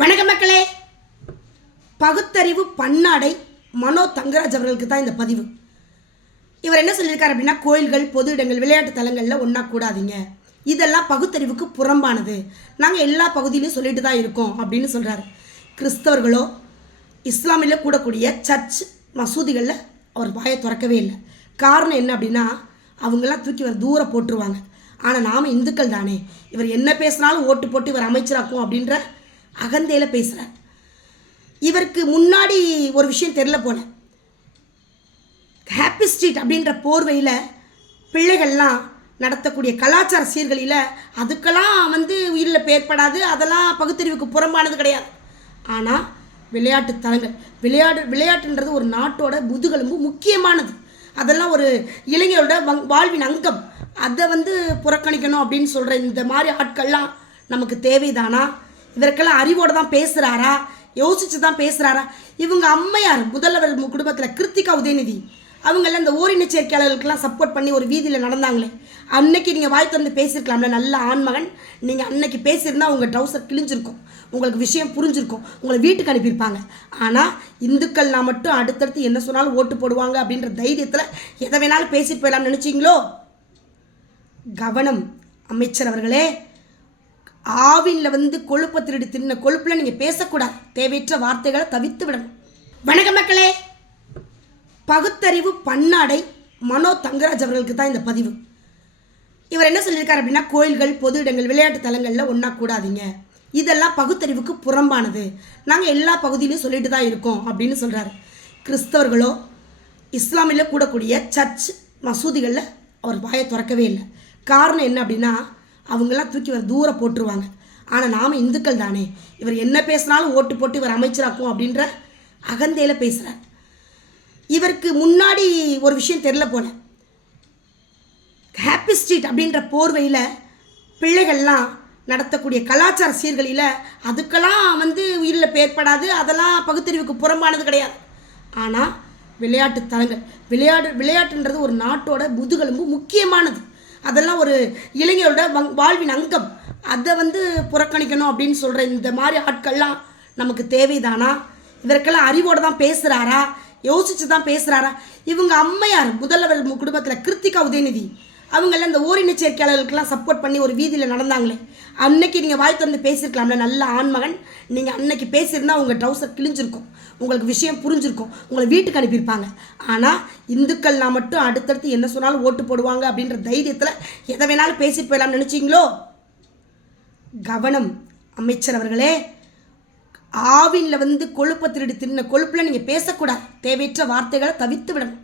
வணக்க மக்களே. பகுத்தறிவு பன்னாடை மனோ தங்கராஜ் அவர்களுக்கு தான் இந்த பதிவு. இவர் என்ன சொல்லியிருக்காரு அப்படின்னா கோயில்கள் பொது இடங்கள் விளையாட்டு தலங்களில் ஒன்றா கூடாதீங்க. இதெல்லாம் பகுத்தறிவுக்கு புறம்பானது. நாங்கள் எல்லா பகுதியிலையும் சொல்லிட்டு தான் இருக்கோம் அப்படின்னு சொல்கிறாரு கிறிஸ்தவர்களோ இஸ்லாமியில் கூடக்கூடிய சர்ச் மசூதிகளில் அவர் வாயை திறக்கவே இல்லை. காரணம் என்ன அப்படின்னா அவங்கெல்லாம் தூக்கி இவர் தூர போட்டுருவாங்க. ஆனால் நாம் இந்துக்கள் தானே. இவர் என்ன பேசினாலும் ஓட்டு போட்டு இவர் அமைச்சராக்கும் அப்படின்ற அகந்தையில் பேசுகிறார் இவருக்கு முன்னாடி ஒரு விஷயம் தெரில போல. ஹாப்பி ஸ்ட்ரீட் அப்படின்ற போர்வையில் பிள்ளைகள்லாம் நடத்தக்கூடிய கலாச்சார சீர்களில் அதுக்கெல்லாம் வந்து உயிரில் பேர்படாது அதெல்லாம் பகுத்தறிவுக்கு புறம்பானது கிடையாது. ஆனால் விளையாட்டு தலங்கள் விளையாடு விளையாட்டுன்றது ஒரு நாட்டோட முதுகெலும்பு முக்கியமானது. அதெல்லாம் ஒரு இளைஞரோட வங்- வாழ்வின் அங்கம். அதை வந்து புறக்கணிக்கணும் அப்படின்னு சொல்கிற இந்த மாதிரி ஆட்கள்லாம் நமக்கு தேவைதானா? இவருக்கெல்லாம் அறிவோடு தான் பேசுகிறாரா யோசிச்சு தான் பேசுகிறாரா இவங்க அம்மையார் முதல்வர் குடும்பத்தில் கிருத்திகா உதயநிதி. அவங்கள இந்த ஓரின சேர்க்கையாளர்களுக்கெல்லாம் சப்போர்ட் பண்ணி ஒரு வீதியில் நடந்தாங்களே. அன்னைக்கு நீங்கள் வாய் திறந்து பேசியிருக்கலாம்ல நல்ல ஆண்மகன். நீங்கள் அன்னைக்கு பேசியிருந்தால் உங்கள் ட்ரௌசர் கிழிஞ்சிருக்கும். உங்களுக்கு விஷயம் புரிஞ்சிருக்கும். உங்களை வீட்டுக்கு அனுப்பியிருப்பாங்க. ஆனால் இந்துக்கள்னா மட்டும் அடுத்தடுத்து என்ன சொன்னாலும் ஓட்டு போடுவாங்க அப்படின்ற தைரியத்தில் எதை வேணாலும் பேசிட்டு போயிடலாம்னு நினச்சிங்களோ? கவனம் அமைச்சர் அவர்களே. ஆவினில் வந்து கொழுப்பை திருடி தின்ன கொழுப்பில் நீங்கள் பேசக்கூடாது. தேவையற்ற வார்த்தைகளை தவிர்த்து விடணும். வணக்க மக்களே. பகுத்தறிவு பன்னாடை மனோ தங்கராஜ் அவர்களுக்கு தான் இந்த பதிவு. இவர் என்ன சொல்லியிருக்காரு அப்படின்னா கோயில்கள் பொது இடங்கள் விளையாட்டு தலங்களில் ஒன்றா கூடாதீங்க. இதெல்லாம் பகுத்தறிவுக்கு புறம்பானது. நாங்கள் எல்லா பகுதியிலையும் சொல்லிட்டு தான் இருக்கோம் அப்படின்னு சொல்கிறாரு கிறிஸ்தவர்களோ இஸ்லாமியில் கூடக்கூடிய சர்ச் மசூதிகளில் அவர் வாயை திறக்கவே இல்லை. காரணம் என்ன அப்படின்னா அவங்களாம் தூக்கி இவர் தூர போட்டுருவாங்க. ஆனால் நாம் இந்துக்கள் தானே. இவர் என்ன பேசினாலும் ஓட்டு போட்டு இவர் அமைச்சராக்கும் அப்படின்ற அகந்தையில் பேசுகிறார் இவருக்கு முன்னாடி ஒரு விஷயம் தெரில போல. ஹாப்பி ஸ்ட்ரீட் அப்படின்ற போர்வையில் பிள்ளைகள்லாம் நடத்தக்கூடிய கலாச்சார சீர்களில் அதுக்கெல்லாம் வந்து உயிரில் பேர்படாது அதெல்லாம் பகுத்தறிவுக்கு புறம்பானது கிடையாது. ஆனால் விளையாட்டு தலங்கள் விளையாடு விளையாட்டுன்றது ஒரு நாட்டோட முதுகெலும்பு முக்கியமானது. அதெல்லாம் ஒரு இளைஞரோட வங்- வாழ்வின் அங்கம். அதை வந்து புறக்கணிக்கணும் அப்படின்னு சொல்கிற இந்த மாதிரி ஆட்கள்லாம் நமக்கு தேவைதானா? இவருக்கெல்லாம் அறிவோடு தான் பேசுகிறாரா யோசிச்சு தான் பேசுகிறாரா இவங்க அம்மையார் முதல்வர் குடும்பத்தில் கிருத்திகா உதயநிதி. அவங்கள இந்த ஓரின சேர்க்கையாளர்களுக்கெல்லாம் சப்போர்ட் பண்ணி ஒரு வீதியில் நடந்தாங்களே. அன்னைக்கு நீங்கள் வாய் திறந்து பேசியிருக்கலாம்ல நல்ல ஆண்மகன் நீங்கள் அன்னைக்கு பேசியிருந்தால் உங்கள் ட்ரௌசர் கிழிஞ்சிருக்கும். உங்களுக்கு விஷயம் புரிஞ்சிருக்கும். உங்களை வீட்டுக்கு அனுப்பியிருப்பாங்க. ஆனால் இந்துக்கள்னா மட்டும் அடுத்தடுத்து என்ன சொன்னாலும் ஓட்டு போடுவாங்க அப்படின்ற தைரியத்தில் எதை வேணாலும் பேசிட்டு போயிடலாம்னு நினச்சிங்களோ? கவனம். அமைச்சர் அவர்களே ஆவினில் வந்து கொழுப்பை திருடி தின்ன கொழுப்பில் நீங்கள் பேசக்கூடாது. தேவையற்ற வார்த்தைகளை தவிர்த்து விடணும்.